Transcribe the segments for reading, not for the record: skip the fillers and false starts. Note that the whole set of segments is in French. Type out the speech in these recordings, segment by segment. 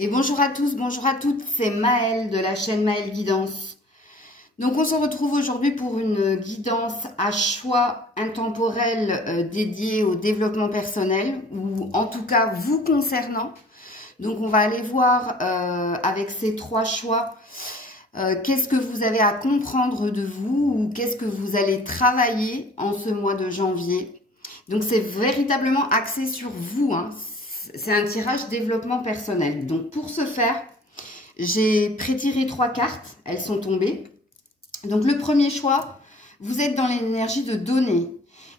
Et bonjour à tous, bonjour à toutes, c'est Maëlle de la chaîne Maëlle Guidance. Donc on se retrouve aujourd'hui pour une guidance à choix intemporel dédiée au développement personnel, ou en tout cas vous concernant. Donc on va aller voir avec ces trois choix qu'est-ce que vous avez à comprendre de vous, ou qu'est-ce que vous allez travailler en ce mois de janvier. Donc c'est véritablement axé sur vous, hein. C'est un tirage développement personnel. Donc pour ce faire, j'ai pré-tiré 3 cartes. Elles sont tombées. Donc le premier choix, vous êtes dans l'énergie de donner.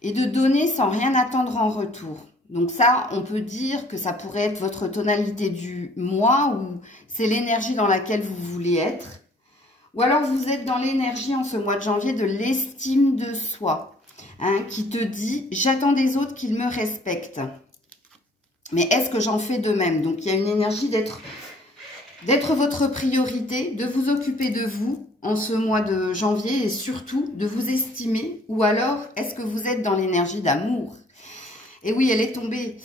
Et de donner sans rien attendre en retour. Donc ça, on peut dire que ça pourrait être votre tonalité du mois, ou c'est l'énergie dans laquelle vous voulez être. Ou alors vous êtes dans l'énergie en ce mois de janvier de l'estime de soi, hein, qui te dit « j'attends des autres qu'ils me respectent ». Mais est-ce que j'en fais de même? Donc, il y a une énergie d'être votre priorité, de vous occuper de vous en ce mois de janvier et surtout de vous estimer. Ou alors, est-ce que vous êtes dans l'énergie d'amour? Et oui, elle est tombée.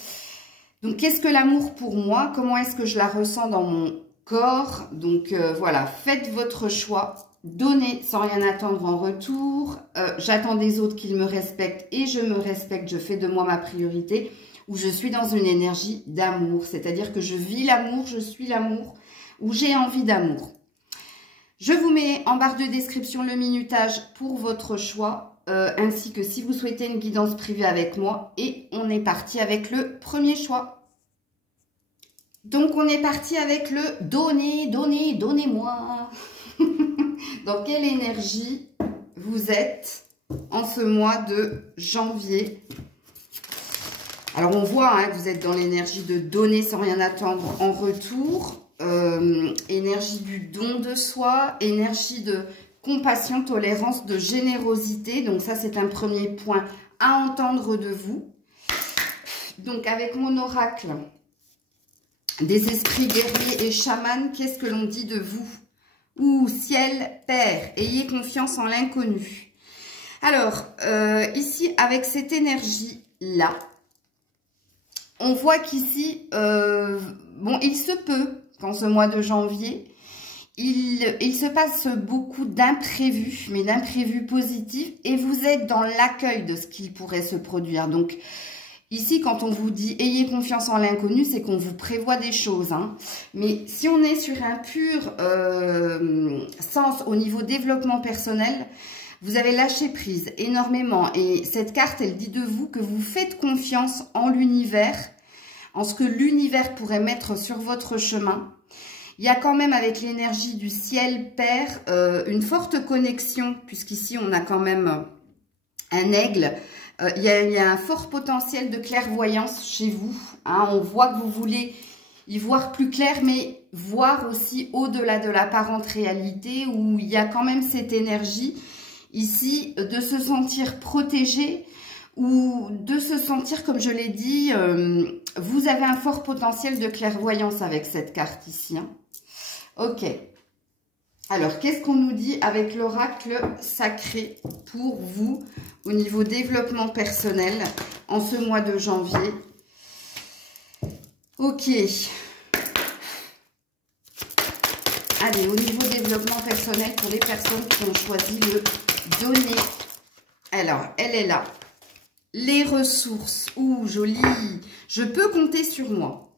Donc, qu'est-ce que l'amour pour moi? Comment est-ce que je la ressens dans mon corps? Donc, voilà, faites votre choix. Donnez sans rien attendre en retour. J'attends des autres qu'ils me respectent et je me respecte. Je fais de moi ma priorité. Où je suis dans une énergie d'amour, c'est-à-dire que je vis l'amour, je suis l'amour, ou j'ai envie d'amour. Je vous mets en barre de description le minutage pour votre choix, ainsi que si vous souhaitez une guidance privée avec moi. Et on est parti avec le premier choix. Donc on est parti avec le donner, donner, donnez-moi. Dans quelle énergie vous êtes en ce mois de janvier ? Alors, on voit hein, que vous êtes dans l'énergie de donner sans rien attendre en retour. Énergie du don de soi, énergie de compassion, tolérance, de générosité. Donc, ça, c'est un premier point à entendre de vous. Donc, avec mon oracle des esprits guerriers et chamans, qu'est-ce que l'on dit de vous? Ouh, ciel, père, ayez confiance en l'inconnu. Alors, ici, avec cette énergie-là, on voit qu'ici, bon, il se peut qu'en ce mois de janvier, il se passe beaucoup d'imprévus, mais d'imprévus positifs, et vous êtes dans l'accueil de ce qu'il pourrait se produire. Donc, ici, quand on vous dit « ayez confiance en l'inconnu », c'est qu'on vous prévoit des choses. Hein. Mais si on est sur un pur sens au niveau développement personnel, vous avez lâché prise énormément et cette carte, elle dit de vous que vous faites confiance en l'univers, en ce que l'univers pourrait mettre sur votre chemin. Il y a quand même avec l'énergie du ciel père une forte connexion, puisqu'ici on a quand même un aigle. Il y a un fort potentiel de clairvoyance chez vous. Hein. On voit que vous voulez y voir plus clair, mais voir aussi au-delà de l'apparente réalité, où il y a quand même cette énergie ici, de se sentir protégé ou de se sentir, comme je l'ai dit, vous avez un fort potentiel de clairvoyance avec cette carte ici. Hein. Ok. Alors, qu'est-ce qu'on nous dit avec l'oracle sacré pour vous au niveau développement personnel en ce mois de janvier? Ok. Allez, au niveau développement personnel pour les personnes qui ont choisi le donner. Alors, elle est là. Les ressources. Ouh, joli. Je peux compter sur moi.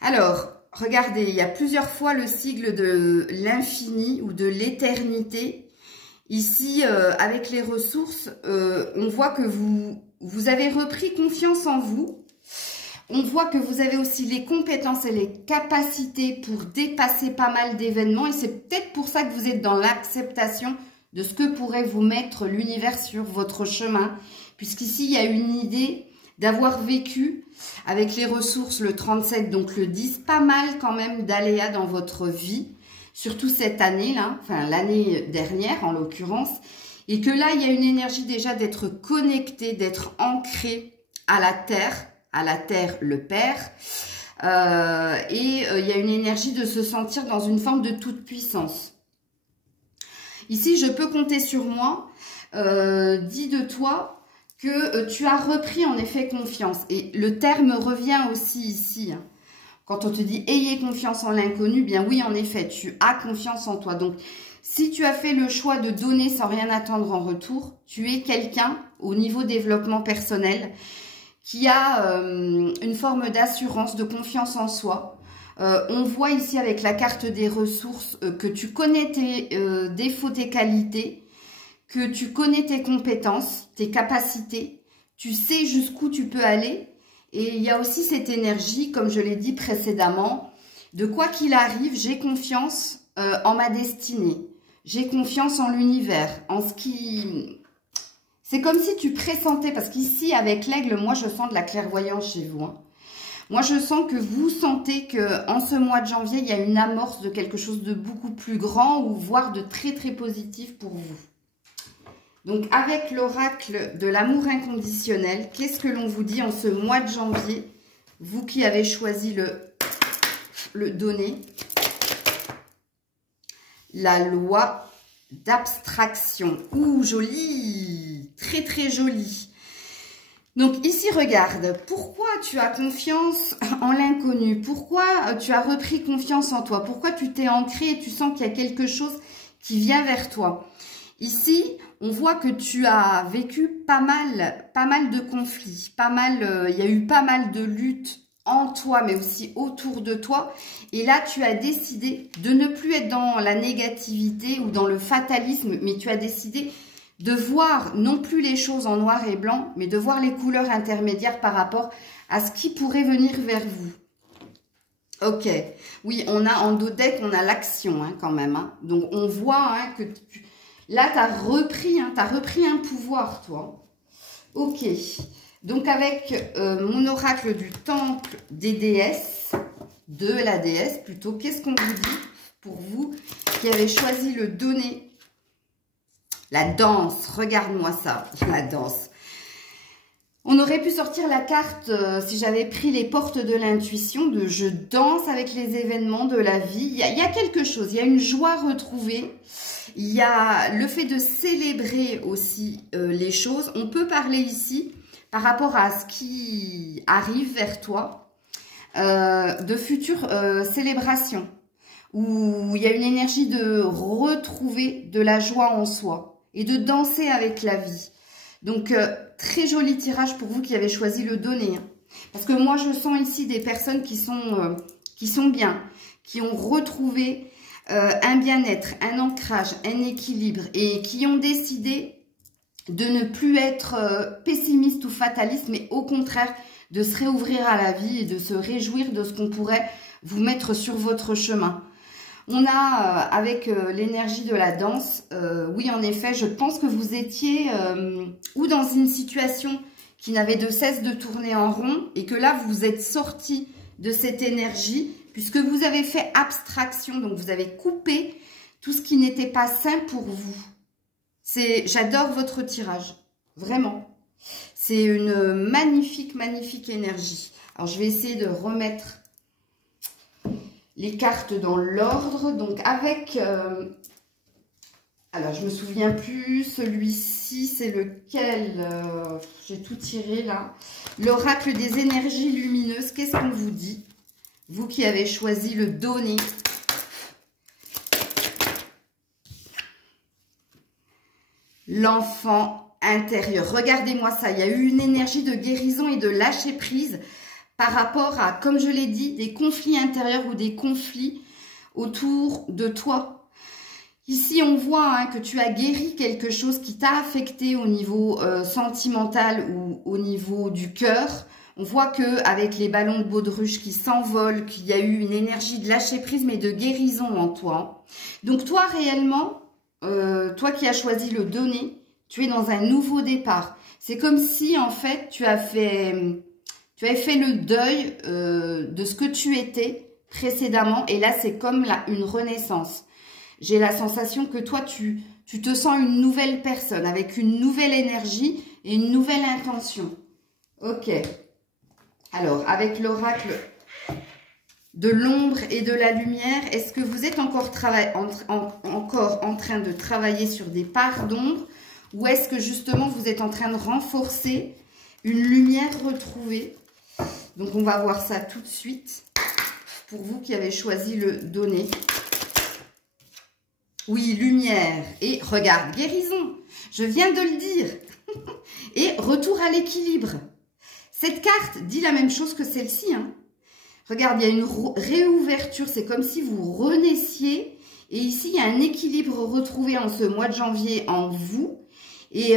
Alors, regardez, il y a plusieurs fois le sigle de l'infini ou de l'éternité. Ici, avec les ressources, on voit que vous avez repris confiance en vous. On voit que vous avez aussi les compétences et les capacités pour dépasser pas mal d'événements. Et c'est peut-être pour ça que vous êtes dans l'acceptation de ce que pourrait vous mettre l'univers sur votre chemin. Puisqu'ici, il y a une idée d'avoir vécu avec les ressources, le 37, donc le 10, pas mal quand même d'aléas dans votre vie. Surtout cette année-là, enfin l'année dernière en l'occurrence. Et que là, il y a une énergie déjà d'être connecté, d'être ancré à la terre, le Père. Il y a une énergie de se sentir dans une forme de toute puissance. Ici, je peux compter sur moi, dit de toi que tu as repris en effet confiance. Et le terme revient aussi ici. Hein. Quand on te dit « ayez confiance en l'inconnu », bien oui, en effet, tu as confiance en toi. Donc, si tu as fait le choix de donner sans rien attendre en retour, tu es quelqu'un au niveau développement personnel qui a une forme d'assurance, de confiance en soi. On voit ici avec la carte des ressources que tu connais tes défauts, tes qualités, que tu connais tes compétences, tes capacités, tu sais jusqu'où tu peux aller. Et il y a aussi cette énergie, comme je l'ai dit précédemment, de quoi qu'il arrive, j'ai confiance en ma destinée. J'ai confiance en l'univers, en ce qui... C'est comme si tu pressentais, parce qu'ici, avec l'aigle, moi, je sens de la clairvoyance chez vous. Hein. Moi, je sens que vous sentez qu'en ce mois de janvier, il y a une amorce de quelque chose de beaucoup plus grand, ou voire de très, très positif pour vous. Donc, avec l'oracle de l'amour inconditionnel, qu'est-ce que l'on vous dit en ce mois de janvier? Vous qui avez choisi le donner. La loi d'abstraction. Ouh, joli! Très, très joli. Donc, ici, regarde. Pourquoi tu as confiance en l'inconnu? Pourquoi tu as repris confiance en toi? Pourquoi tu t'es ancré et tu sens qu'il y a quelque chose qui vient vers toi? Ici, on voit que tu as vécu pas mal de conflits, il y a eu pas mal de luttes en toi, mais aussi autour de toi. Et là, tu as décidé de ne plus être dans la négativité ou dans le fatalisme, mais tu as décidé de voir non plus les choses en noir et blanc, mais de voir les couleurs intermédiaires par rapport à ce qui pourrait venir vers vous. Ok, oui, on a en dos deck, on a l'action hein, quand même. Hein. Donc, on voit hein, que... Là, tu as repris un pouvoir, toi. Ok. Donc, avec mon oracle du temple des déesses, de la déesse plutôt, qu'est-ce qu'on vous dit pour vous qui avez choisi le donner? La danse, regarde-moi ça, la danse. On aurait pu sortir la carte, si j'avais pris les portes de l'intuition, de je danse avec les événements de la vie. Il y a quelque chose, il y a une joie retrouvée. Il y a le fait de célébrer aussi les choses. On peut parler ici par rapport à ce qui arrive vers toi, de futures célébrations, où il y a une énergie de retrouver de la joie en soi et de danser avec la vie. Donc, très joli tirage pour vous qui avez choisi le donner. Hein. Parce que moi, je sens ici des personnes qui sont bien, qui ont retrouvé... un bien-être, un ancrage, un équilibre et qui ont décidé de ne plus être pessimiste ou fataliste, mais au contraire de se réouvrir à la vie et de se réjouir de ce qu'on pourrait vous mettre sur votre chemin. On a, avec l'énergie de la danse, oui en effet, je pense que vous étiez ou dans une situation qui n'avait de cesse de tourner en rond et que là vous êtes sorti de cette énergie puisque vous avez fait abstraction, donc vous avez coupé tout ce qui n'était pas sain pour vous. J'adore votre tirage, vraiment. C'est une magnifique, magnifique énergie. Alors, je vais essayer de remettre les cartes dans l'ordre. Donc, avec... alors, je me souviens plus, celui-ci, c'est lequel j'ai tout tiré là. L'oracle des énergies lumineuses, qu'est-ce qu'on vous dit? Vous qui avez choisi le donner. L'enfant intérieur. Regardez-moi ça. Il y a eu une énergie de guérison et de lâcher prise par rapport à, comme je l'ai dit, des conflits intérieurs ou des conflits autour de toi. Ici, on voit hein, que tu as guéri quelque chose qui t'a affecté au niveau sentimental ou au niveau du cœur. On voit qu'avec les ballons de baudruche qui s'envolent, qu'il y a eu une énergie de lâcher prise, mais de guérison en toi. Donc toi, réellement, toi qui as choisi le donner, tu es dans un nouveau départ. C'est comme si, en fait, tu avais fait le deuil de ce que tu étais précédemment. Et là, c'est comme une renaissance. J'ai la sensation que toi, tu te sens une nouvelle personne, avec une nouvelle énergie et une nouvelle intention. Ok. Alors, avec l'oracle de l'ombre et de la lumière, est-ce que vous êtes encore en train de travailler sur des parts d'ombre ou est-ce que justement vous êtes en train de renforcer une lumière retrouvée? Donc, on va voir ça tout de suite. pour vous qui avez choisi le donner. Oui, lumière. Et regarde, guérison. Je viens de le dire. Et retour à l'équilibre. Cette carte dit la même chose que celle-ci. Hein. Regarde, il y a une réouverture. C'est comme si vous renaissiez. Et ici, il y a un équilibre retrouvé en ce mois de janvier en vous. Et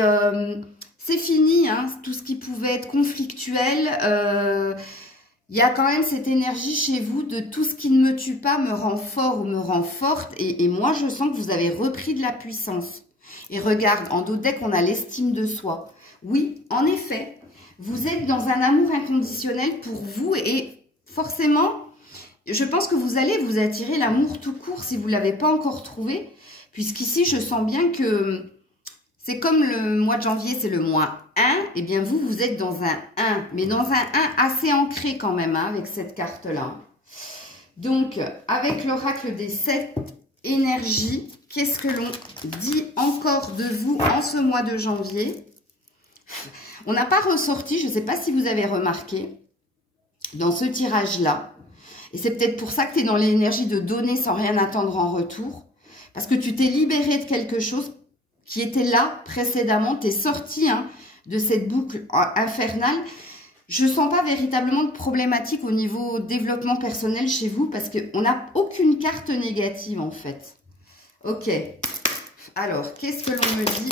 c'est fini, hein, tout ce qui pouvait être conflictuel. Il y a quand même cette énergie chez vous de tout ce qui ne me tue pas me rend fort ou me rend forte. Et moi, je sens que vous avez repris de la puissance. Et regarde, en dos de deck, on a l'estime de soi. Oui, en effet, vous êtes dans un amour inconditionnel pour vous. Et forcément, je pense que vous allez vous attirer l'amour tout court si vous ne l'avez pas encore trouvé. Puisqu'ici, je sens bien que c'est comme le mois de janvier, c'est le mois 1. Et bien, vous êtes dans un 1. Mais dans un 1 assez ancré quand même, hein, avec cette carte-là. Donc, avec l'oracle des 7 énergies, qu'est-ce que l'on dit encore de vous en ce mois de janvier? On n'a pas ressorti, je ne sais pas si vous avez remarqué, dans ce tirage-là. Et c'est peut-être pour ça que tu es dans l'énergie de donner sans rien attendre en retour. Parce que tu t'es libéré de quelque chose qui était là précédemment. Tu es sorti, hein, de cette boucle infernale. Je ne sens pas véritablement de problématique au niveau développement personnel chez vous parce qu'on n'a aucune carte négative en fait. Ok. Alors, qu'est-ce que l'on me dit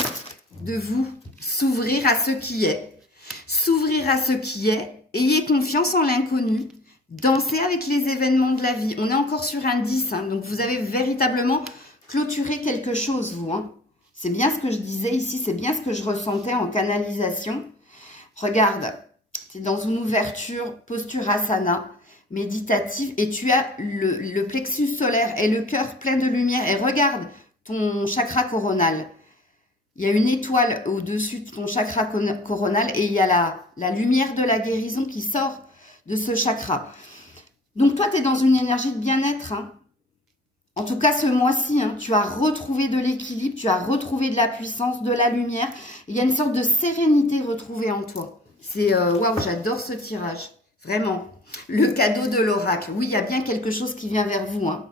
de vous? S'ouvrir à ce qui est. S'ouvrir à ce qui est. Ayez confiance en l'inconnu. Dansez avec les événements de la vie. On est encore sur un 10, hein, donc vous avez véritablement clôturé quelque chose, vous. Hein. C'est bien ce que je disais ici, c'est bien ce que je ressentais en canalisation. Regarde, tu es dans une ouverture, posture asana, méditative, et tu as le plexus solaire et le cœur plein de lumière. Et regarde ton chakra coronal. Il y a une étoile au-dessus de ton chakra coronal et il y a la lumière de la guérison qui sort de ce chakra. Donc toi, tu es dans une énergie de bien-être, hein. En tout cas, ce mois-ci, hein, tu as retrouvé de l'équilibre, tu as retrouvé de la puissance, de la lumière. Il y a une sorte de sérénité retrouvée en toi. C'est waouh, j'adore ce tirage. Vraiment. Le cadeau de l'oracle. Oui, il y a bien quelque chose qui vient vers vous. Hein.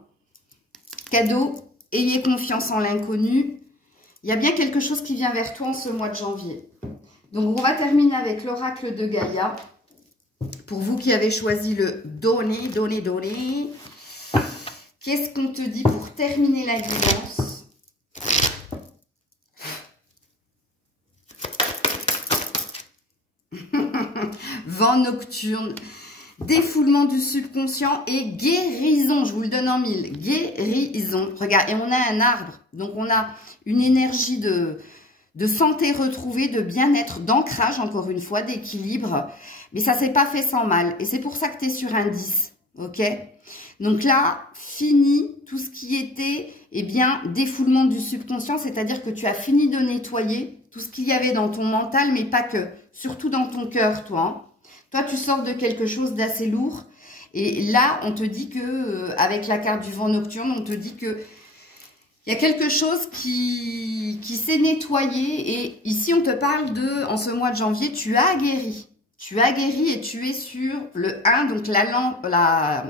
Cadeau, ayez confiance en l'inconnu. Il y a bien quelque chose qui vient vers toi en ce mois de janvier. Donc, on va terminer avec l'oracle de Gaïa. Pour vous qui avez choisi le donner, donner, donner. Qu'est-ce qu'on te dit pour terminer la guidance? Vent nocturne, défoulement du subconscient et guérison. Je vous le donne en mille. Guérison. Regarde, et on a un arbre. Donc, on a une énergie de santé retrouvée, de bien-être, d'ancrage, encore une fois, d'équilibre. Mais ça ne s'est pas fait sans mal. Et c'est pour ça que tu es sur un 10. Ok? Donc là, fini tout ce qui était, eh bien, défoulement du subconscient. C'est-à-dire que tu as fini de nettoyer tout ce qu'il y avait dans ton mental, mais pas que. Surtout dans ton cœur, toi. Hein. Toi, tu sors de quelque chose d'assez lourd. Et là, on te dit que, avec la carte du vent nocturne, on te dit que il y a quelque chose qui s'est nettoyé. Et ici, on te parle de, en ce mois de janvier, tu as guéri. Tu as guéri et tu es sur le 1, donc la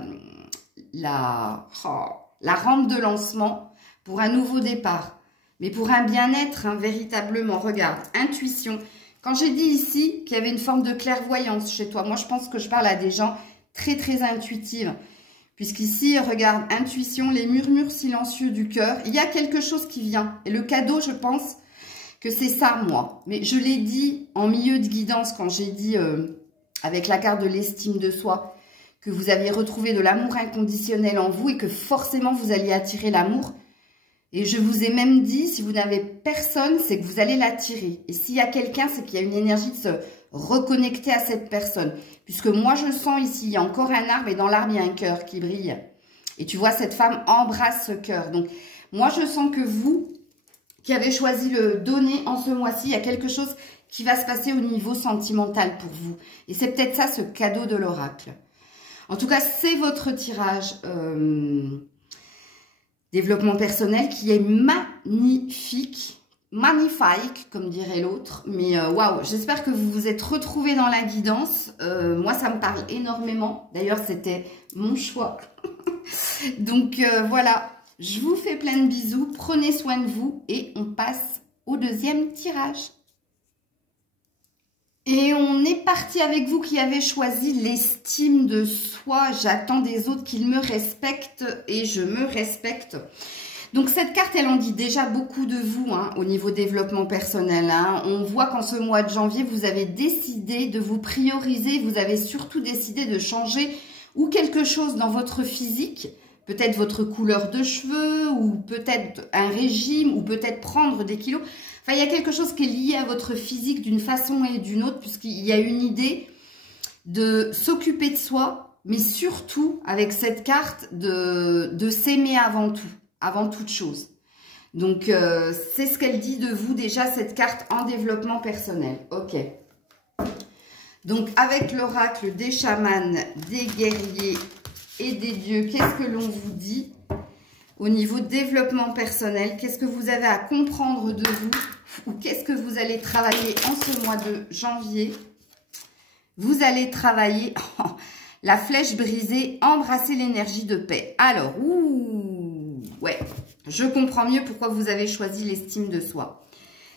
rampe de lancement pour un nouveau départ. Mais pour un bien-être, hein, véritablement. Regarde, intuition. Quand j'ai dit ici qu'il y avait une forme de clairvoyance chez toi, moi je pense que je parle à des gens très très intuitifs. Puisqu'ici, regarde, intuition, les murmures silencieux du cœur. Il y a quelque chose qui vient. Et le cadeau, je pense que c'est ça, moi. Mais je l'ai dit en milieu de guidance quand j'ai dit, avec la carte de l'estime de soi, que vous aviez retrouvé de l'amour inconditionnel en vous et que forcément vous alliez attirer l'amour. Et je vous ai même dit, si vous n'avez personne, c'est que vous allez l'attirer. Et s'il y a quelqu'un, c'est qu'il y a une énergie de se reconnecter à cette personne. Puisque moi, je sens ici, il y a encore un arbre et dans l'arbre, il y a un cœur qui brille. Et tu vois, cette femme embrasse ce cœur. Donc, moi, je sens que vous, qui avez choisi le donner en ce mois-ci, il y a quelque chose qui va se passer au niveau sentimental pour vous. Et c'est peut-être ça, ce cadeau de l'oracle. En tout cas, c'est votre tirage développement personnel qui est magnifique. Magnifique, comme dirait l'autre. Mais waouh, j'espère que vous vous êtes retrouvés dans la guidance. Moi, ça me parle énormément. D'ailleurs, c'était mon choix. Donc voilà, je vous fais plein de bisous, prenez soin de vous et on passe au deuxième tirage. Et on est parti avec vous qui avez choisi l'estime de soi. J'attends des autres qu'ils me respectent et je me respecte. Donc cette carte, elle en dit déjà beaucoup de vous au niveau développement personnel. On voit qu'en ce mois de janvier, vous avez décidé de vous prioriser. Vous avez surtout décidé de changer ou quelque chose dans votre physique. Peut-être votre couleur de cheveux ou peut-être un régime ou peut-être prendre des kilos. Enfin, il y a quelque chose qui est lié à votre physique d'une façon et d'une autre, puisqu'il y a une idée de s'occuper de soi, mais surtout, avec cette carte, de s'aimer avant toute chose. Donc, c'est ce qu'elle dit de vous déjà, cette carte en développement personnel. Ok. Donc, avec l'oracle des chamans, des guerriers et des dieux, qu'est-ce que l'on vous dit ? Au niveau développement personnel, qu'est-ce que vous avez à comprendre de vous ou qu'est-ce que vous allez travailler en ce mois de janvier? Vous allez travailler la flèche brisée, embrasser l'énergie de paix. Alors, ouais, je comprends mieux pourquoi vous avez choisi l'estime de soi.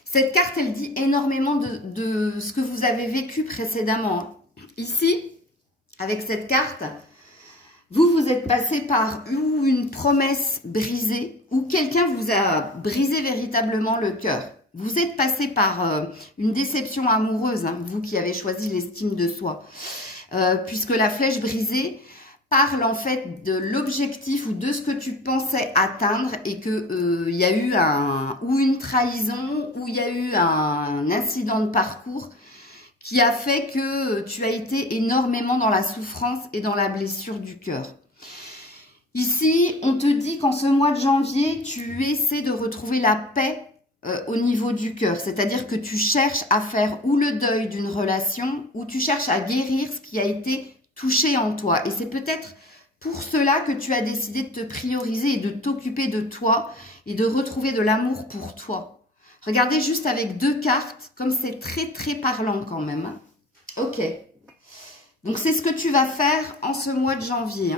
Cette carte, elle dit énormément de ce que vous avez vécu précédemment. Ici, avec cette carte, vous êtes passé par une promesse brisée ou quelqu'un vous a brisé véritablement le cœur. Vous êtes passé par une déception amoureuse, vous qui avez choisi l'estime de soi. Puisque la flèche brisée parle en fait de l'objectif ou de ce que tu pensais atteindre et que y a eu une trahison ou il y a eu un incident de parcours qui a fait que tu as été énormément dans la souffrance et dans la blessure du cœur. Ici, on te dit qu'en ce mois de janvier, tu essaies de retrouver la paix au niveau du cœur. C'est-à-dire que tu cherches à faire ou le deuil d'une relation ou tu cherches à guérir ce qui a été touché en toi. Et c'est peut-être pour cela que tu as décidé de te prioriser et de t'occuper de toi et de retrouver de l'amour pour toi. Regardez juste avec deux cartes, comme c'est très parlant quand même. Ok. Donc, c'est ce que tu vas faire en ce mois de janvier.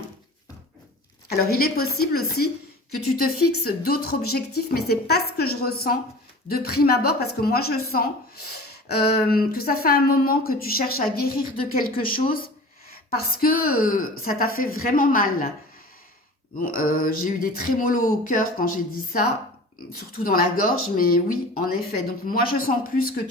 Alors, il est possible aussi que tu te fixes d'autres objectifs, mais ce n'est pas ce que je ressens de prime abord, parce que moi, je sens que ça fait un moment que tu cherches à guérir de quelque chose, parce que ça t'a fait vraiment mal. Bon, j'ai eu des trémolos au cœur quand j'ai dit ça. Surtout dans la gorge, mais oui, en effet. Donc, moi, je sens plus que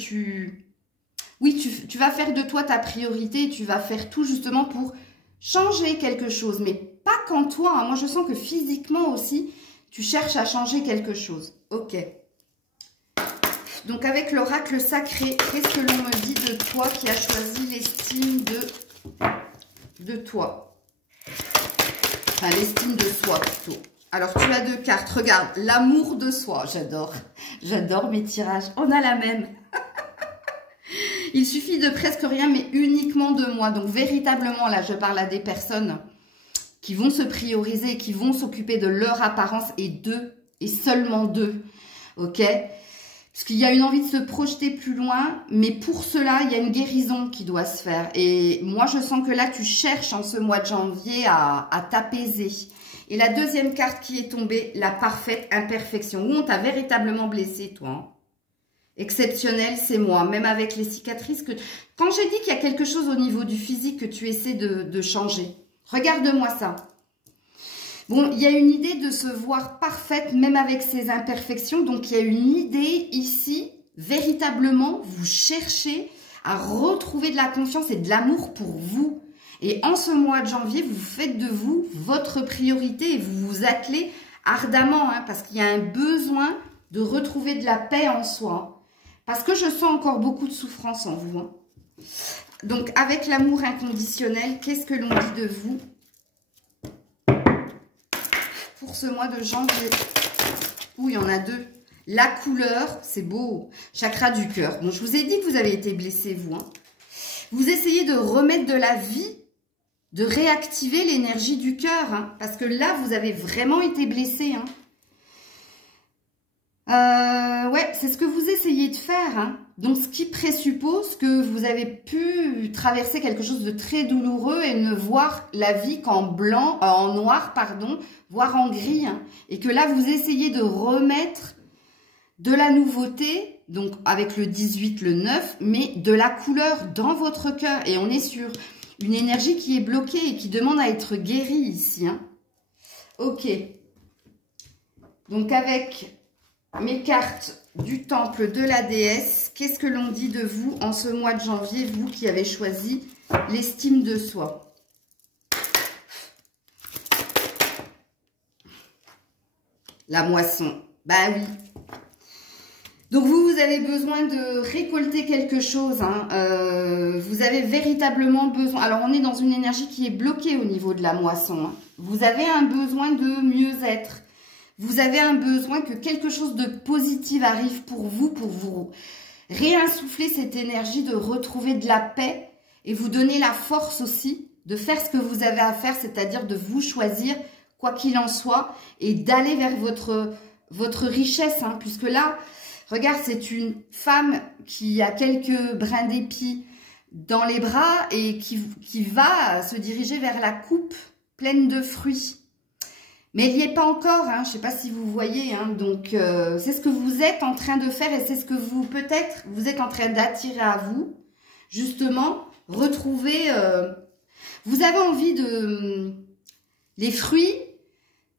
oui, tu vas faire de toi ta priorité et tu vas faire tout justement pour changer quelque chose, mais pas qu'en toi. Moi, je sens que physiquement aussi, tu cherches à changer quelque chose. Ok. Donc, avec l'oracle sacré, qu'est-ce que l'on me dit de toi qui a choisi l'estime de toi? Enfin, l'estime de soi plutôt. Alors, tu as deux cartes. Regarde, l'amour de soi. J'adore. J'adore mes tirages. On a la même. Il suffit de presque rien, mais uniquement de moi. Donc, véritablement, là, je parle à des personnes qui vont se prioriser, qui vont s'occuper de leur apparence et d'eux, et seulement d'eux. Ok? Parce qu'il y a une envie de se projeter plus loin, mais pour cela, il y a une guérison qui doit se faire. Et moi, je sens que là, tu cherches en ce mois de janvier à t'apaiser. Et la deuxième carte qui est tombée, la parfaite imperfection, où on t'a véritablement blessé, toi. Exceptionnel, c'est moi, même avec les cicatrices. Quand j'ai dit qu'il y a quelque chose au niveau du physique que tu essaies de changer, regarde-moi ça. Bon, il y a une idée de se voir parfaite, même avec ses imperfections. Donc, il y a une idée ici, véritablement, vous cherchez à retrouver de la confiance et de l'amour pour vous. Et en ce mois de janvier, vous faites de vous votre priorité et vous vous attelez ardemment, parce qu'il y a un besoin de retrouver de la paix en soi. Parce que je sens encore beaucoup de souffrance en vous. Donc, avec l'amour inconditionnel, qu'est-ce que l'on dit de vous pour ce mois de janvier? Ouh, il y en a deux. La couleur, c'est beau. Chakra du cœur. Bon, je vous ai dit que vous avez été blessé, vous. Vous essayez de remettre de la vie, de réactiver l'énergie du cœur. Parce que là, vous avez vraiment été blessé. Ouais, c'est ce que vous essayez de faire, hein. Donc, ce qui présuppose que vous avez pu traverser quelque chose de très douloureux et ne voir la vie qu'en blanc, en noir, pardon, voire en gris, hein. Et que là, vous essayez de remettre de la nouveauté, donc avec le 18, le 9, mais de la couleur dans votre cœur. Et on est sur une énergie qui est bloquée et qui demande à être guérie ici, hein. Ok. Donc, avec mes cartes du temple de la déesse, qu'est-ce que l'on dit de vous en ce mois de janvier, vous qui avez choisi l'estime de soi? La moisson, bah oui. Donc vous avez besoin de récolter quelque chose, hein. Vous avez véritablement besoin, alors on est dans une énergie qui est bloquée au niveau de la moisson, hein. Vous avez un besoin de mieux-être. Vous avez un besoin que quelque chose de positif arrive pour vous réinsuffler cette énergie, de retrouver de la paix et vous donner la force aussi de faire ce que vous avez à faire, c'est-à-dire de vous choisir, quoi qu'il en soit, et d'aller vers votre richesse, hein, puisque là, regarde, c'est une femme qui a quelques brins d'épi dans les bras et qui va se diriger vers la coupe pleine de fruits. Mais il n'y est pas encore, hein, je ne sais pas si vous voyez, hein, donc c'est ce que vous êtes en train de faire et c'est ce que vous, peut-être, vous êtes en train d'attirer à vous, justement, retrouver, vous avez envie de, les fruits,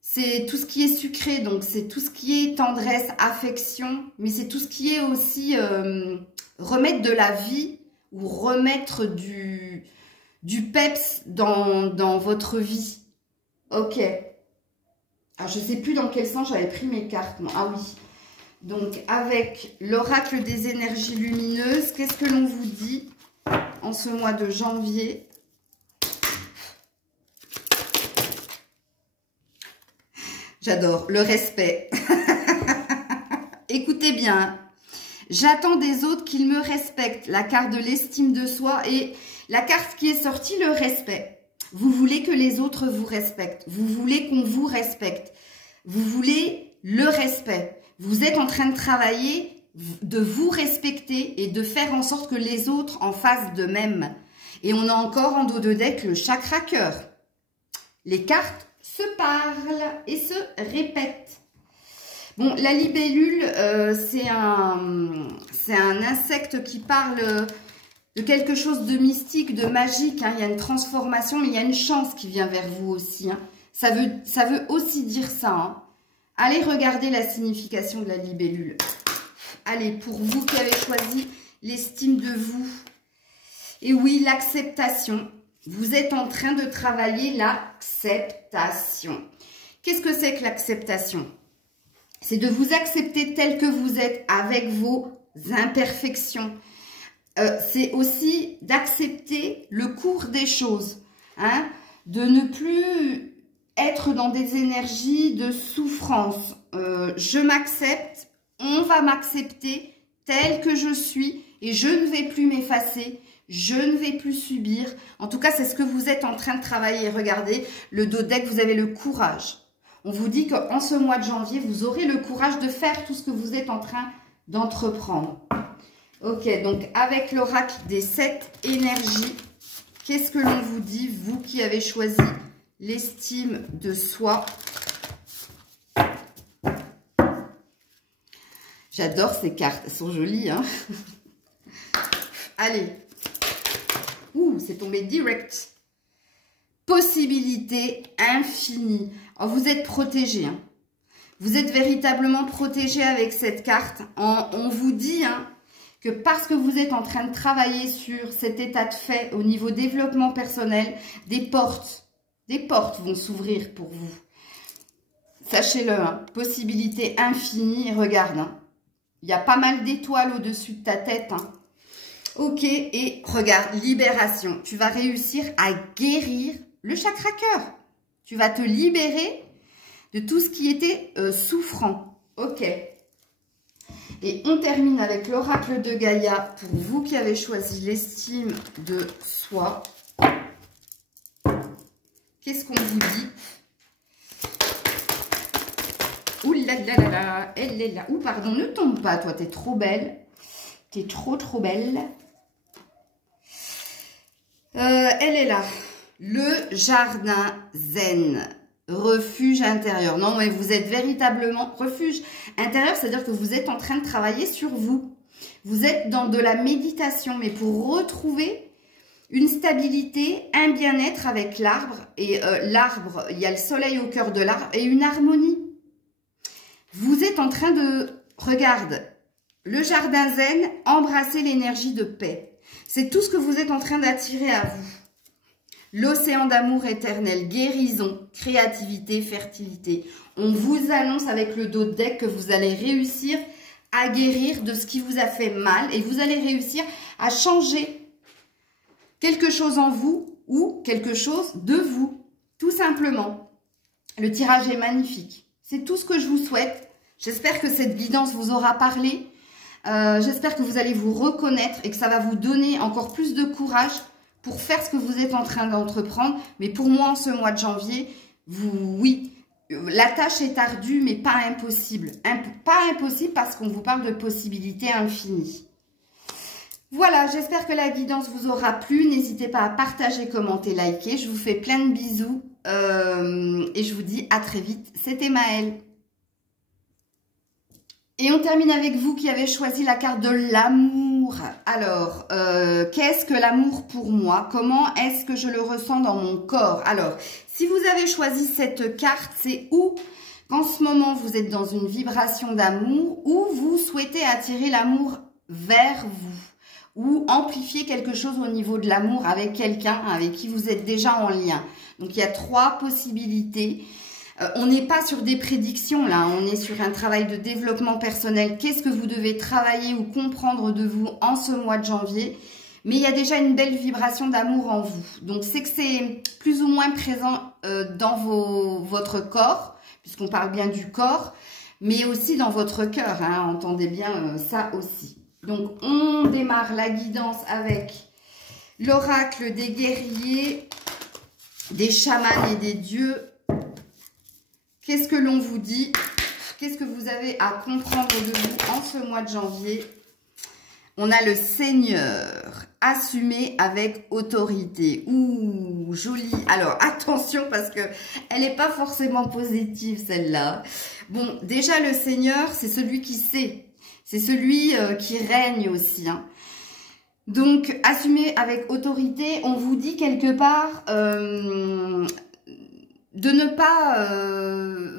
c'est tout ce qui est sucré, donc c'est tout ce qui est tendresse, affection, mais c'est tout ce qui est aussi remettre de la vie ou remettre du peps dans votre vie. Ok. Alors, je ne sais plus dans quel sens j'avais pris mes cartes. Moi. Ah oui. Donc, avec l'oracle des énergies lumineuses, qu'est-ce que l'on vous dit en ce mois de janvier? J'adore. Le respect. Écoutez bien. J'attends des autres qu'ils me respectent. La carte de l'estime de soi et la carte qui est sortie, le respect. Vous voulez que les autres vous respectent. Vous voulez qu'on vous respecte. Vous voulez le respect. Vous êtes en train de travailler, de vous respecter et de faire en sorte que les autres en fassent de même. Et on a encore en dos de deck le chakra cœur. Les cartes se parlent et se répètent. Bon, la libellule, c'est un insecte qui parle de quelque chose de mystique, de magique, hein. Il y a une transformation, mais il y a une chance qui vient vers vous aussi, hein. Ça veut aussi dire ça, hein. Allez regarder la signification de la libellule. Allez, pour vous qui avez choisi l'estime de vous. Et oui, l'acceptation. Vous êtes en train de travailler l'acceptation. Qu'est-ce que c'est que l'acceptation? C'est de vous accepter tel que vous êtes avec vos imperfections. C'est aussi d'accepter le cours des choses, hein, de ne plus être dans des énergies de souffrance. Je m'accepte, on va m'accepter tel que je suis et je ne vais plus m'effacer, je ne vais plus subir. En tout cas, c'est ce que vous êtes en train de travailler. Regardez, le dos deck, vous avez le courage. On vous dit qu'en ce mois de janvier, vous aurez le courage de faire tout ce que vous êtes en train d'entreprendre. Ok, donc avec l'oracle des 7 énergies, qu'est-ce que l'on vous dit, vous qui avez choisi l'estime de soi? J'adore ces cartes, elles sont jolies, hein. Allez. Ouh, c'est tombé direct. Possibilité infinie. Oh, vous êtes protégé, hein. Vous êtes véritablement protégé avec cette carte. On vous dit, hein, que parce que vous êtes en train de travailler sur cet état de fait au niveau développement personnel, des portes vont s'ouvrir pour vous. Sachez-le, hein, possibilité infinie. Regarde, hein, il y a pas mal d'étoiles au-dessus de ta tête. Hein. Ok, et regarde, libération. Tu vas réussir à guérir le chakra cœur. Tu vas te libérer de tout ce qui était souffrant. Ok. Et on termine avec l'oracle de Gaïa pour vous qui avez choisi l'estime de soi. Qu'est-ce qu'on vous dit? Ouh là là là là, elle est là. Ouh, pardon, ne tombe pas, toi, t'es trop belle. T'es trop, trop belle. Elle est là. Le jardin zen. Refuge intérieur. Non, mais vous êtes véritablement refuge intérieur, c'est-à-dire que vous êtes en train de travailler sur vous. Vous êtes dans de la méditation, mais pour retrouver une stabilité, un bien-être avec l'arbre. Et l'arbre, il y a le soleil au cœur de l'arbre et une harmonie. Vous êtes en train de, regarde, le jardin zen, embrasser l'énergie de paix. C'est tout ce que vous êtes en train d'attirer à vous. L'océan d'amour éternel, guérison, créativité, fertilité. On vous annonce avec le dos de deck que vous allez réussir à guérir de ce qui vous a fait mal et vous allez réussir à changer quelque chose en vous ou quelque chose de vous, tout simplement. Le tirage est magnifique. C'est tout ce que je vous souhaite. J'espère que cette guidance vous aura parlé. J'espère que vous allez vous reconnaître et que ça va vous donner encore plus de courage pour faire ce que vous êtes en train d'entreprendre. Mais pour moi, en ce mois de janvier, oui, la tâche est ardue, mais pas impossible. Pas impossible parce qu'on vous parle de possibilités infinies. Voilà, j'espère que la guidance vous aura plu. N'hésitez pas à partager, commenter, liker. Je vous fais plein de bisous et je vous dis à très vite. C'était Maëlle. Et on termine avec vous qui avez choisi la carte de l'amour. Alors, qu'est-ce que l'amour pour moi? Comment est-ce que je le ressens dans mon corps? Alors, si vous avez choisi cette carte, c'est où qu'en ce moment vous êtes dans une vibration d'amour ou vous souhaitez attirer l'amour vers vous ou amplifier quelque chose au niveau de l'amour avec quelqu'un avec qui vous êtes déjà en lien. Donc, il y a 3 possibilités. On n'est pas sur des prédictions là, on est sur un travail de développement personnel. Qu'est-ce que vous devez travailler ou comprendre de vous en ce mois de janvier? Mais il y a déjà une belle vibration d'amour en vous. Donc c'est que c'est plus ou moins présent dans votre corps, puisqu'on parle bien du corps, mais aussi dans votre cœur, hein, entendez bien ça aussi. Donc on démarre la guidance avec l'oracle des guerriers, des chamans et des dieux. Qu'est-ce que l'on vous dit? Qu'est-ce que vous avez à comprendre de vous en ce mois de janvier? On a le Seigneur, assumé avec autorité. Ouh, joli. Alors, attention parce que elle n'est pas forcément positive, celle-là. Bon, déjà, le Seigneur, c'est celui qui sait. C'est celui qui règne aussi, hein. Donc, assumer avec autorité, on vous dit quelque part... de ne pas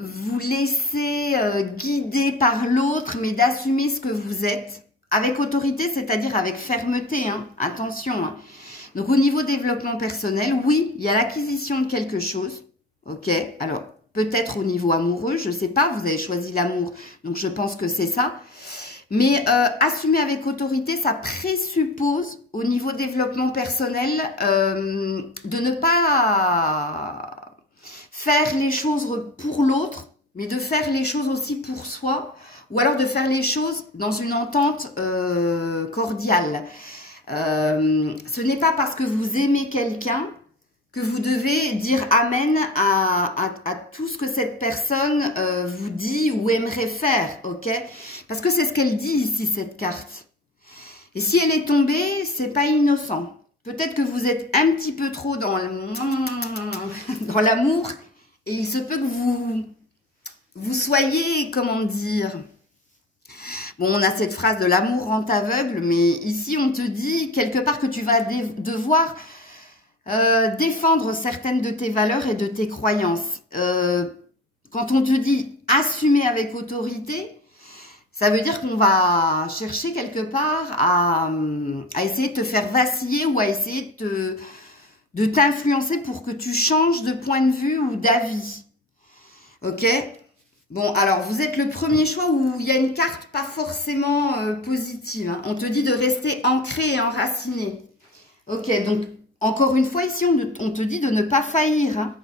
vous laisser guider par l'autre, mais d'assumer ce que vous êtes. Avec autorité, c'est-à-dire avec fermeté, hein, attention. Hein. Donc, au niveau développement personnel, oui, il y a l'acquisition de quelque chose. Ok, alors, peut-être au niveau amoureux, je ne sais pas, vous avez choisi l'amour, donc je pense que c'est ça. Mais assumer avec autorité, ça présuppose, au niveau développement personnel, de ne pas... faire les choses pour l'autre, mais de faire les choses aussi pour soi, ou alors de faire les choses dans une entente cordiale. Ce n'est pas parce que vous aimez quelqu'un que vous devez dire amen à tout ce que cette personne vous dit ou aimerait faire, ok? Parce que c'est ce qu'elle dit ici, cette carte. Et si elle est tombée, c'est pas innocent. Peut-être que vous êtes un petit peu trop dans l'amour, et il se peut que vous soyez, comment dire... Bon, on a cette phrase de l'amour rend aveugle, mais ici, on te dit quelque part que tu vas devoir défendre certaines de tes valeurs et de tes croyances. Quand on te dit assumer avec autorité, ça veut dire qu'on va chercher quelque part à essayer de te faire vaciller ou à essayer de t'influencer pour que tu changes de point de vue ou d'avis. Ok? Bon, alors, vous êtes le premier choix où il y a une carte pas forcément positive. Hein. On te dit de rester ancré et enraciné. Ok, donc, encore une fois, ici, on te dit de ne pas faillir. Hein.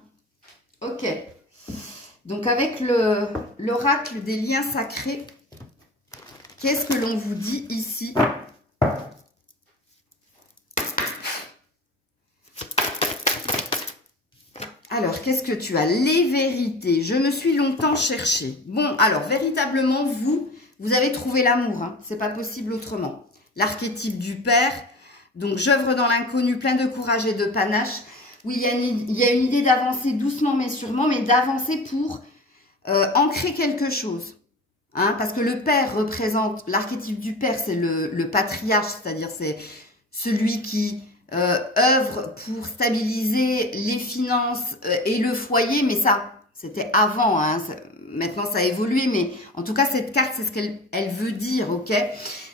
Ok. Donc, avec l'oracle des liens sacrés, qu'est-ce que l'on vous dit ici ? Alors, Alors, qu'est-ce que tu as? Les vérités. Je me suis longtemps cherchée. Bon, alors, véritablement, vous avez trouvé l'amour. Hein. C'est pas possible autrement. L'archétype du père. Donc, j'œuvre dans l'inconnu, plein de courage et de panache. Oui, il y a une idée d'avancer doucement mais sûrement, mais d'avancer pour ancrer quelque chose. Hein, parce que le père représente, l'archétype du père, c'est le patriarche, c'est-à-dire c'est celui qui œuvre pour stabiliser les finances et le foyer, mais ça, c'était avant, hein, maintenant ça a évolué, mais en tout cas, cette carte, c'est ce qu'elle veut dire, ok?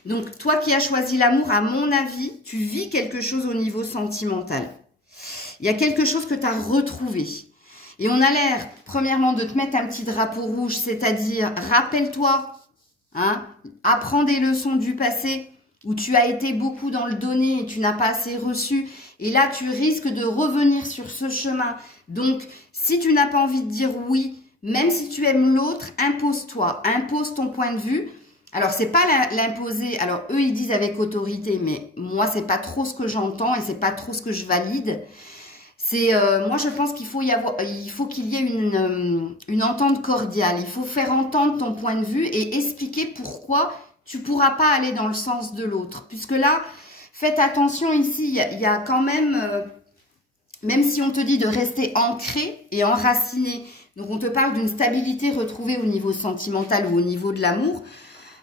Donc, toi qui as choisi l'amour, à mon avis, tu vis quelque chose au niveau sentimental. Il y a quelque chose que tu as retrouvé. Et on a l'air, premièrement, de te mettre un petit drapeau rouge, c'est-à-dire, rappelle-toi, hein, apprends des leçons du passé où tu as été beaucoup dans le donner et tu n'as pas assez reçu. Et là, tu risques de revenir sur ce chemin. Donc, si tu n'as pas envie de dire oui, même si tu aimes l'autre, impose-toi, impose ton point de vue. Alors, c'est pas l'imposer. Alors, eux, ils disent avec autorité, mais moi, c'est pas trop ce que j'entends et c'est pas trop ce que je valide. C'est moi je pense qu'il faut qu'il y ait une entente cordiale. Il faut faire entendre ton point de vue et expliquer pourquoi tu pourras pas aller dans le sens de l'autre. Puisque là, faites attention ici, il y a quand même si on te dit de rester ancré et enraciné, donc on te parle d'une stabilité retrouvée au niveau sentimental ou au niveau de l'amour.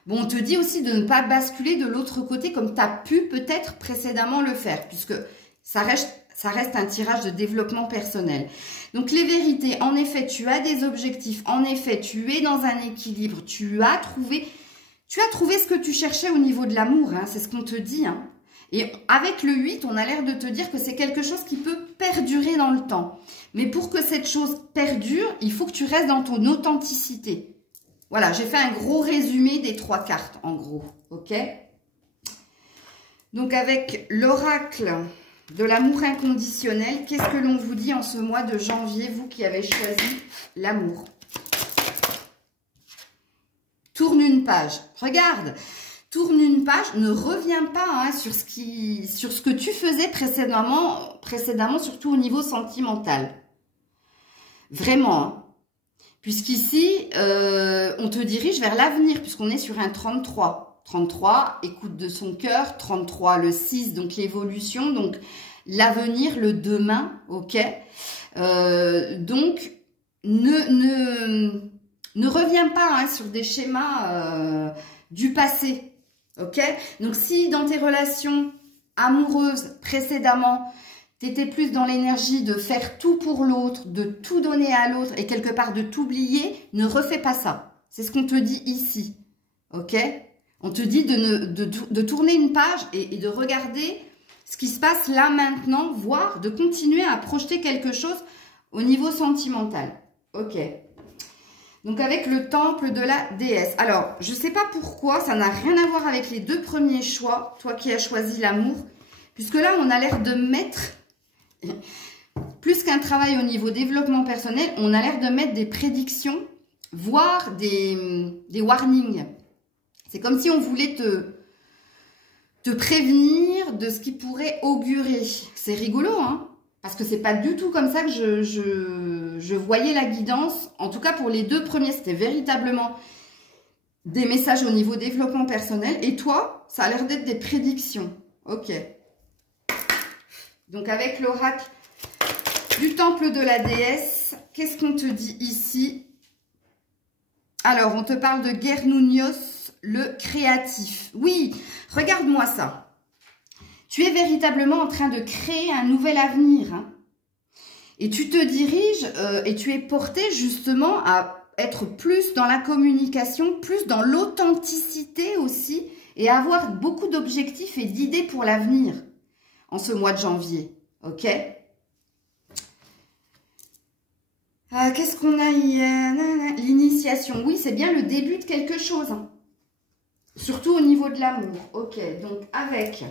Bon, on te dit aussi de ne pas basculer de l'autre côté comme tu as pu peut-être précédemment le faire, puisque ça reste un tirage de développement personnel. Donc, les vérités, en effet, tu as des objectifs. En effet, tu es dans un équilibre. Tu as trouvé ce que tu cherchais au niveau de l'amour. Hein, c'est ce qu'on te dit. Hein. Et avec le 8, on a l'air de te dire que c'est quelque chose qui peut perdurer dans le temps. Mais pour que cette chose perdure, il faut que tu restes dans ton authenticité. Voilà, j'ai fait un gros résumé des 3 cartes, en gros. Ok? Donc, avec l'oracle de l'amour inconditionnel, qu'est-ce que l'on vous dit en ce mois de janvier, vous qui avez choisi l'amour? Tourne une page. Regarde, tourne une page, ne reviens pas hein, sur ce que tu faisais précédemment, surtout au niveau sentimental. Vraiment, hein. Puisqu'ici, on te dirige vers l'avenir, puisqu'on est sur un 33. 33, écoute de son cœur. 33, le 6, donc l'évolution, donc l'avenir, le demain, ok. Donc, ne reviens pas hein, sur des schémas du passé, ok. Donc, si dans tes relations amoureuses précédemment, tu étais plus dans l'énergie de faire tout pour l'autre, de tout donner à l'autre et quelque part de t'oublier, ne refais pas ça. C'est ce qu'on te dit ici, ok. On te dit de tourner une page et de regarder ce qui se passe là maintenant, voire de continuer à projeter quelque chose au niveau sentimental. Ok. Donc avec le temple de la déesse. Alors, je ne sais pas pourquoi, ça n'a rien à voir avec les 2 premiers choix, toi qui as choisi l'amour, puisque là, on a l'air de mettre, plus qu'un travail au niveau développement personnel, on a l'air de mettre des prédictions, voire des warnings. C'est comme si on voulait te prévenir de ce qui pourrait augurer. C'est rigolo, hein? Parce que c'est pas du tout comme ça que je voyais la guidance. En tout cas, pour les 2 premiers, c'était véritablement des messages au niveau développement personnel. Et toi, ça a l'air d'être des prédictions. Ok. Donc, avec l'oracle du temple de la déesse, qu'est-ce qu'on te dit ici? Alors, on te parle de Guernounios, le créatif. Oui, regarde-moi ça. Tu es véritablement en train de créer un nouvel avenir. Hein. Et tu te diriges et tu es porté justement à être plus dans la communication, plus dans l'authenticité aussi et avoir beaucoup d'objectifs et d'idées pour l'avenir en ce mois de janvier. Ok ? Qu'est-ce qu'on a hier? L'initiation. Oui, c'est bien le début de quelque chose. Hein. Surtout au niveau de l'amour. Ok, donc avec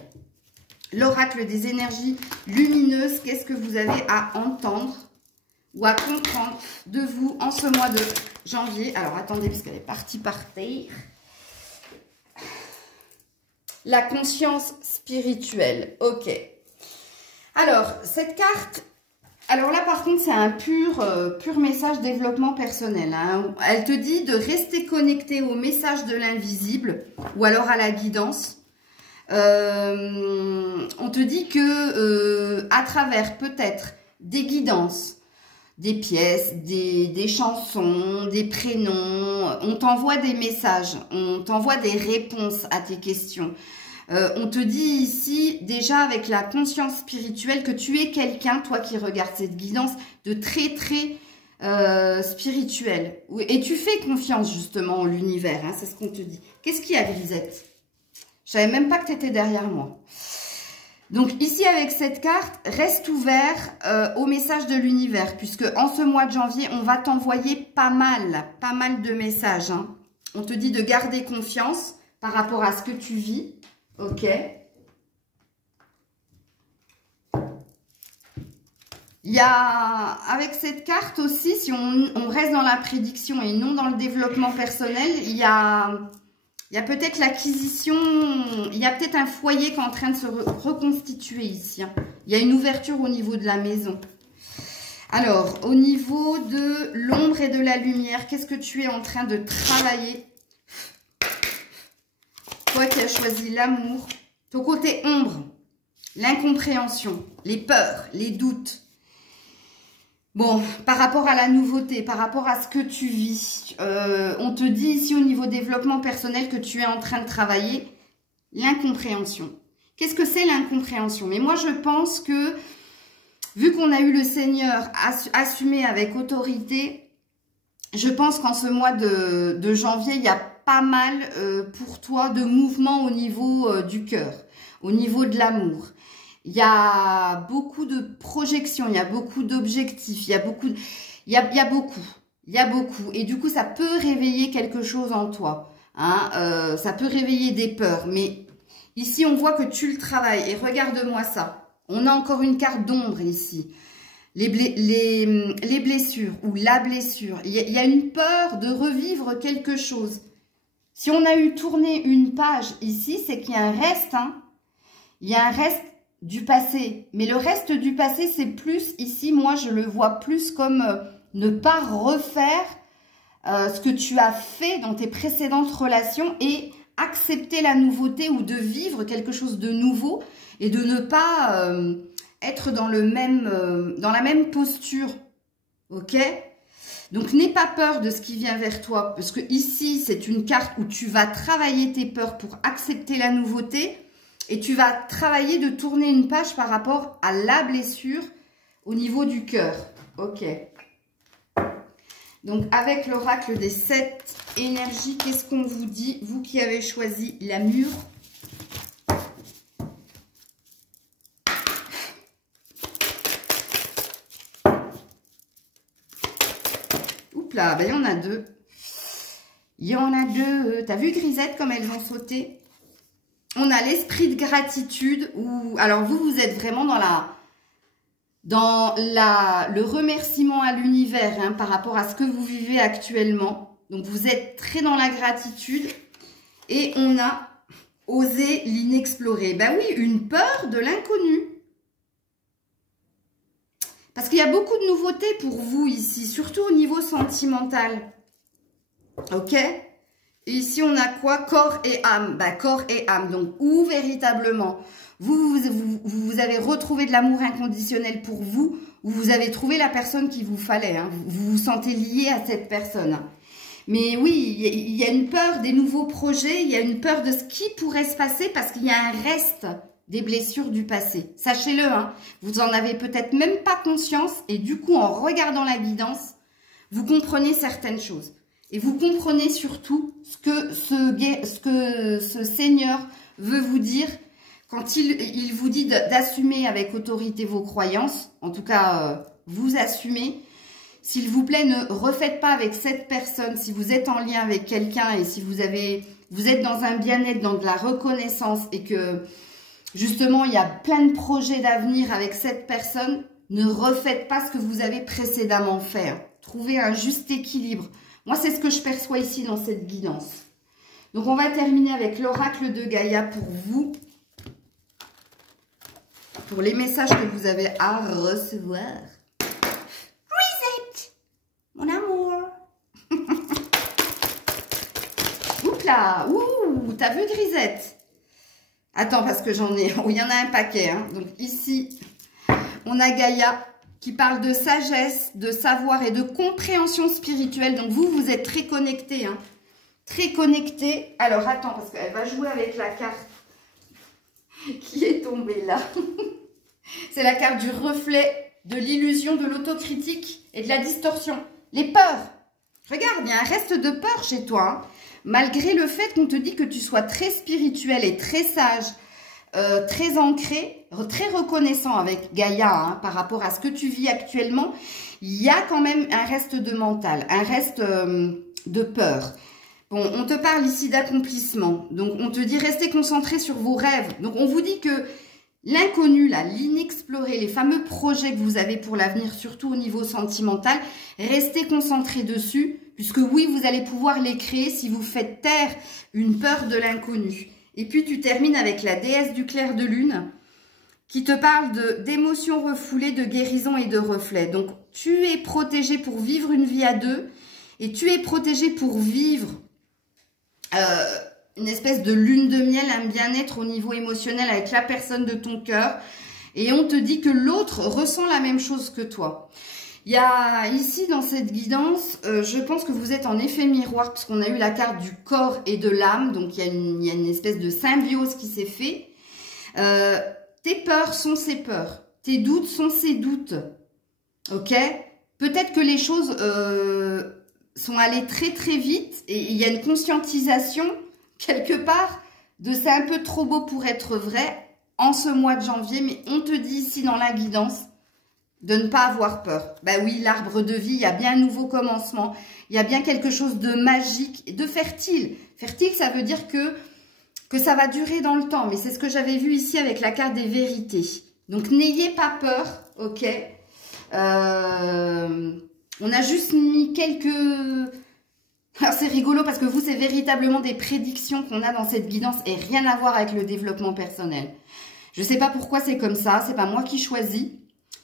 l'oracle des énergies lumineuses, qu'est-ce que vous avez à entendre ou à comprendre de vous en ce mois de janvier? Alors, attendez, parce qu'elle est partie par terre. La conscience spirituelle. Ok. Alors, cette carte, Alors là, par contre, c'est un pur message développement personnel, hein. Elle te dit de rester connecté au message de l'invisible ou alors à la guidance. On te dit que à travers peut-être des guidances, des pièces, des chansons, des prénoms, on t'envoie des messages, on t'envoie des réponses à tes questions. On te dit ici, déjà avec la conscience spirituelle, que tu es quelqu'un, toi qui regardes cette guidance, de très spirituel. Et tu fais confiance justement en l'univers, hein, c'est ce qu'on te dit. Qu'est-ce qu'il y a, Grisette? Je savais même pas que tu étais derrière moi. Donc ici, avec cette carte, reste ouvert au message de l'univers, puisque en ce mois de janvier, on va t'envoyer pas mal de messages, hein. On te dit de garder confiance par rapport à ce que tu vis. Ok. Il y a, avec cette carte aussi, si on reste dans la prédiction et non dans le développement personnel, il y a peut-être l'acquisition, il y a peut-être un foyer qui est en train de se reconstituer ici, hein. Il y a une ouverture au niveau de la maison. Alors, au niveau de l'ombre et de la lumière, qu'est-ce que tu es en train de travailler? Toi qui as choisi l'amour, ton côté ombre, l'incompréhension, les peurs, les doutes. Bon, par rapport à la nouveauté, par rapport à ce que tu vis, on te dit ici au niveau développement personnel que tu es en train de travailler l'incompréhension. Qu'est-ce que c'est l'incompréhension? Mais moi, je pense que, vu qu'on a eu le Seigneur assumé avec autorité, je pense qu'en ce mois de janvier, il y a pas mal pour toi de mouvements au niveau du cœur, au niveau de l'amour. Il y a beaucoup de projections, il y a beaucoup d'objectifs, il y a beaucoup. Et du coup, ça peut réveiller quelque chose en toi, hein, ça peut réveiller des peurs. Mais ici, on voit que tu le travailles. Et regarde-moi ça. On a encore une carte d'ombre ici. Les blessures ou la blessure. Il y a une peur de revivre quelque chose. Si on a eu tourné une page ici, c'est qu'il y a un reste, hein. Il y a un reste du passé. Mais le reste du passé, c'est plus, ici, moi, je le vois plus comme ne pas refaire ce que tu as fait dans tes précédentes relations et accepter la nouveauté ou de vivre quelque chose de nouveau et de ne pas être dans la même posture. Ok ? Donc, n'aie pas peur de ce qui vient vers toi, parce que ici, c'est une carte où tu vas travailler tes peurs pour accepter la nouveauté et tu vas travailler de tourner une page par rapport à la blessure au niveau du cœur. Ok. Donc, avec l'oracle des 7 énergies, qu'est-ce qu'on vous dit, vous qui avez choisi la mûre? Là, ben, il y en a deux. Il y en a deux. T'as vu, Grisette, comme elles ont sauté? On a l'esprit de gratitude. Alors, vous êtes vraiment dans le remerciement à l'univers, hein, par rapport à ce que vous vivez actuellement. Donc, vous êtes très dans la gratitude. Et on a osé l'inexplorer. Ben oui, une peur de l'inconnu. Parce qu'il y a beaucoup de nouveautés pour vous ici, surtout au niveau sentimental. Ok? Et ici, on a quoi? Corps et âme. Bah, corps et âme. Donc, où véritablement, vous avez retrouvé de l'amour inconditionnel pour vous, ou vous avez trouvé la personne qu'il vous fallait, hein. Vous vous sentez lié à cette personne. Mais oui, il y a une peur des nouveaux projets, il y a une peur de ce qui pourrait se passer parce qu'il y a un reste des blessures du passé. Sachez-le, hein, vous en avez peut-être même pas conscience et du coup, en regardant la guidance, vous comprenez certaines choses. Et vous comprenez surtout ce que ce Seigneur veut vous dire quand il vous dit d'assumer avec autorité vos croyances. En tout cas, vous assumez. S'il vous plaît, ne refaites pas avec cette personne. Si vous êtes en lien avec quelqu'un et si vous êtes dans un bien-être, dans de la reconnaissance et que justement, il y a plein de projets d'avenir avec cette personne. Ne refaites pas ce que vous avez précédemment fait. Trouvez un juste équilibre. Moi, c'est ce que je perçois ici dans cette guidance. Donc, on va terminer avec l'oracle de Gaïa pour vous. Pour les messages que vous avez à recevoir. Lucas. Ouh, t'as vu Grisette? Attends, parce que j'en ai... Oh, il y en a un paquet. Hein. Donc ici, on a Gaïa qui parle de sagesse, de savoir et de compréhension spirituelle. Donc vous êtes très connectés. Hein. Très connectés. Alors attends, parce qu'elle va jouer avec la carte qui est tombée là. C'est la carte du reflet, de l'illusion, de l'autocritique et de la distorsion. Les peurs. Regarde, il y a un reste de peur chez toi. Hein. Malgré le fait qu'on te dit que tu sois très spirituel et très sage, très ancré, très reconnaissant avec Gaïa hein, par rapport à ce que tu vis actuellement, il y a quand même un reste de mental, un reste de peur. Bon, on te parle ici d'accomplissement. Donc, on te dit restez concentré sur vos rêves. Donc, on vous dit que l'inconnu, là, l'inexploré, les fameux projets que vous avez pour l'avenir, surtout au niveau sentimental, restez concentré dessus, puisque oui, vous allez pouvoir les créer si vous faites taire une peur de l'inconnu. Et puis, tu termines avec la déesse du clair de lune, qui te parle d'émotions refoulées, de guérison et de reflets. Donc, tu es protégé pour vivre une vie à deux, et tu es protégé pour vivre une espèce de lune de miel, un bien-être au niveau émotionnel avec la personne de ton cœur. Et on te dit que l'autre ressent la même chose que toi. Il y a ici dans cette guidance, je pense que vous êtes en effet miroir parce qu'on a eu la carte du corps et de l'âme. Donc il y a une espèce de symbiose qui s'est fait. Tes peurs sont ses peurs. Tes doutes sont ses doutes. Ok? Peut-être que les choses sont allées très très vite et il y a une conscientisation quelque part de c'est un peu trop beau pour être vrai en ce mois de janvier, mais on te dit ici dans la guidance de ne pas avoir peur. Ben oui, l'arbre de vie, il y a bien un nouveau commencement, il y a bien quelque chose de magique et de fertile. Fertile, ça veut dire que ça va durer dans le temps, mais c'est ce que j'avais vu ici avec la carte des vérités. Donc n'ayez pas peur, ok. On a juste mis quelques... Alors c'est rigolo parce que vous, c'est véritablement des prédictions qu'on a dans cette guidance et rien à voir avec le développement personnel. Je ne sais pas pourquoi c'est comme ça, c'est pas moi qui choisis.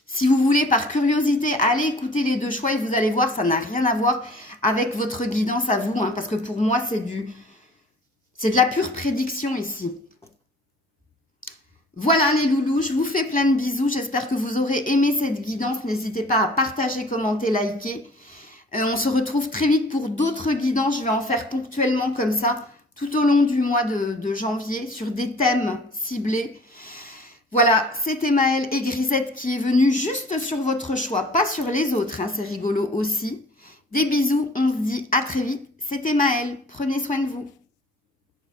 Si vous voulez, par curiosité, allez écouter les deux choix et vous allez voir, ça n'a rien à voir avec votre guidance à vous. Hein, parce que pour moi, c'est de la pure prédiction ici. Voilà les loulous, je vous fais plein de bisous. J'espère que vous aurez aimé cette guidance. N'hésitez pas à partager, commenter, liker. On se retrouve très vite pour d'autres guidances. Je vais en faire ponctuellement comme ça, tout au long du mois de janvier, sur des thèmes ciblés. Voilà, c'était Maëlle et Grisette qui est venue juste sur votre choix, pas sur les autres. Hein, c'est rigolo aussi. Des bisous, on se dit à très vite. C'était Maëlle, prenez soin de vous.